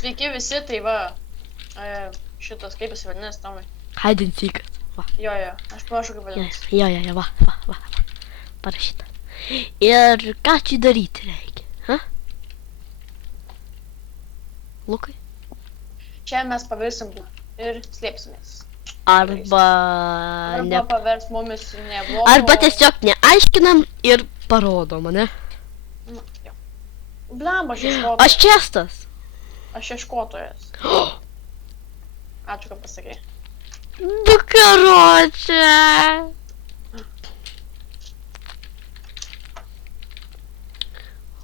Sveiki visi, tai va, šitas kaip jis vadinasi, Tomai. Hide and seek. Va. Jo, aš pamiršau kaip vadinasi. Jo, va. Parašyta. Ir ką čia daryti reikia? Ha? Lukai? Čia mes pavirsim ir slėpsimės. Arba Arba pavers mumis neblogą. Arba tiesiog neaiškinam ir parodom, ne? Nu, jo. Blemba, aš ieškotojas. Aš Čestas. Aš ieškotojas. Ačiū, kad pasakei. Nu, karoče.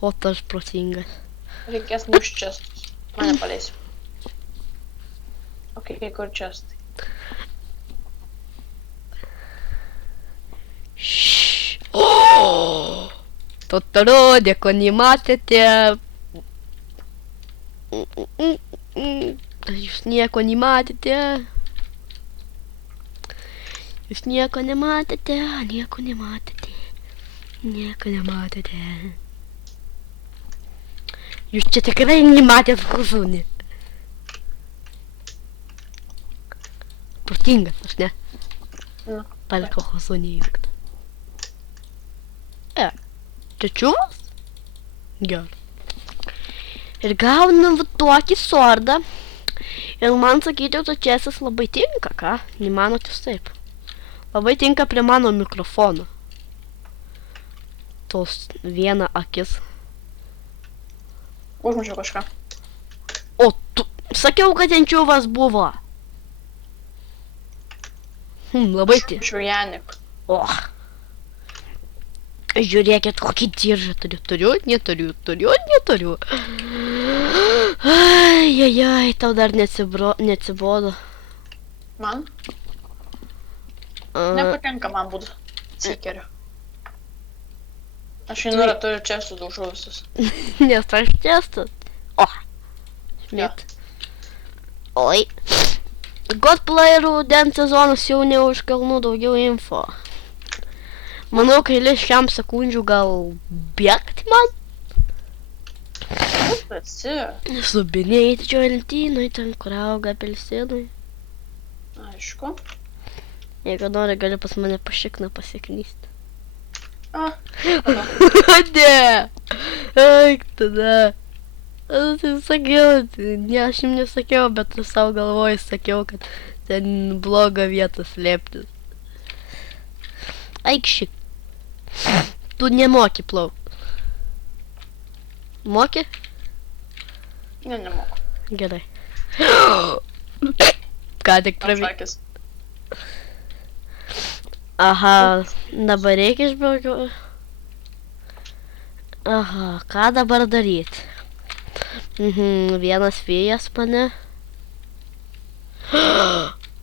O tas protingas. Reikės mušti čestus. Mane paleisiu. Ok, kur čestai? Totoro, dėko nematėte. Jūs nieko nematėte. Jūs nieko nematėte. Jūs čia tikrai nematėt huzūnį. Protingas, aš ne? Nu. Paliko huzūnį įjungtą. Čia čiūvas? Gerai. Ir gaunam va tokį sordą. Ir man sakyti, kad Česas labai tinka, ką? Nemanot jūs taip? Labai tinka prie mano mikrofono. Tos viena akis. Užmušiau kažką. O tu... Sakiau, kad ten čiūvas buvo. Labai ti... Užmušiau Janik. O. Žiūrėkit, kokį diržą turiu. Neturiu. Ai, tau dar neatsibodo. Man? Nepatinka man būt seekeriu. Aš einu ir turiu čia sudaužau visus. Nes aš Čestas. O. Šmit. Oi. Godplayerų den sezonas jau ne už kalnų daugiau info. Manau, kelias šiam sekundžių gal bėgti man? Kur tu esi? Subiniai didžioji lentynoj, ten kur auga apelsinai. Aišku. Jeigu nori, gali pas mane pašikną pasiknysti. Ne! Eik tada. Aš tai sakiau, ne, aš jums nesakiau, bet savo galvoj sakiau, kad ten bloga vieta slėptis. Eik šik. Tu nemoki plaukti. Moki? Ne, nemoku. Gerai. Ką tik pravė. Apšakis. Aha, dabar reikia išbraukiu. Aha, ką dabar daryti? Vienas vėjas mane.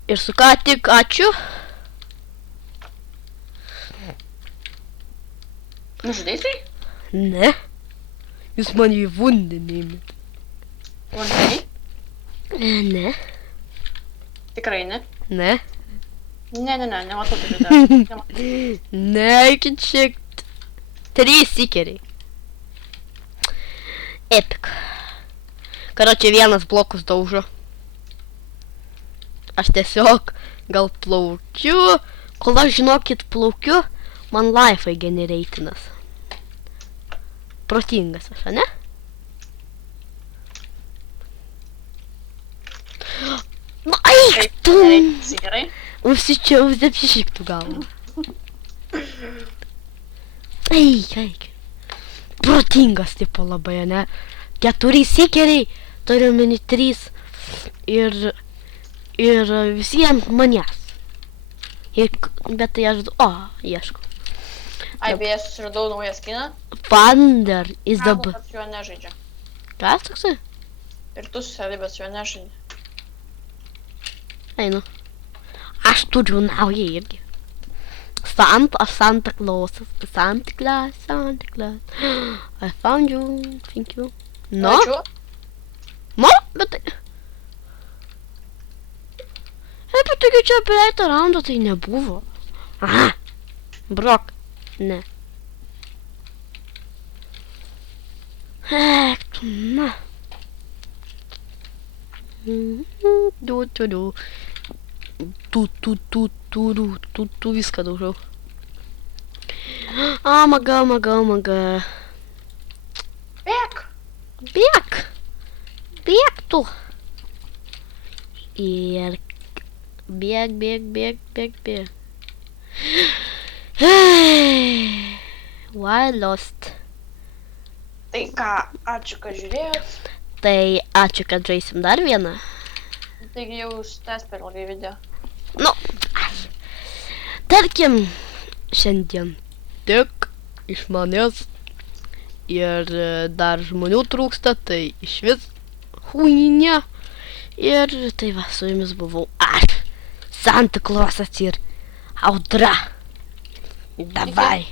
Ir su ką tik ačiū. Nužudai tai? Ne. Jūs man į vandenį įmėt. Vandenį? Ne. Tikrai ne? Ne. Ne, nematau tai video. Ne, iki šiek. 3 seekeriai. Epic. Karočią vienas blokus daužo. Aš tiesiog gal plaukiu. Kol aš žinokit plaukiu, man life'ai genereitinas. Protingas aš, ne? Na, eik tu! Gerai. Užsišiktų galvą. Eik. Protingas tipo labai, ne? 4 seekeriai, turiu meni 3 ir visiems manęs. Bet tai aš... O, ieškau. Ai, beje, susiradau naują skiną. Thunder is the... Bet su juo nežaidžia. Kas toksai? Ir tu susiradai, bet su juo nežaidži. Einu. Aš turiu naują irgi. Santa Claus. I found you. Thank you. No? No? Bet tai... Bet taigi čia prieitą raundą tai nebuvo. Aha. Brok. Ne. Eik tu, na. Tu viską daužau. Maga. Bėk! Bėk tu. Ir bėk. Why lost? Tai ką, ačiū, kad žiūrėjot. Tai ačiū, kad žaisim dar vieną. Taigi jau užtęs per ilgai video. Nu, tarkim, šiandien tik iš manęs ir dar žmonių trūksta, tai iš vis huinė. Ir tai va, su jumis buvau aš, Santa Clausas ir Audra. Davai.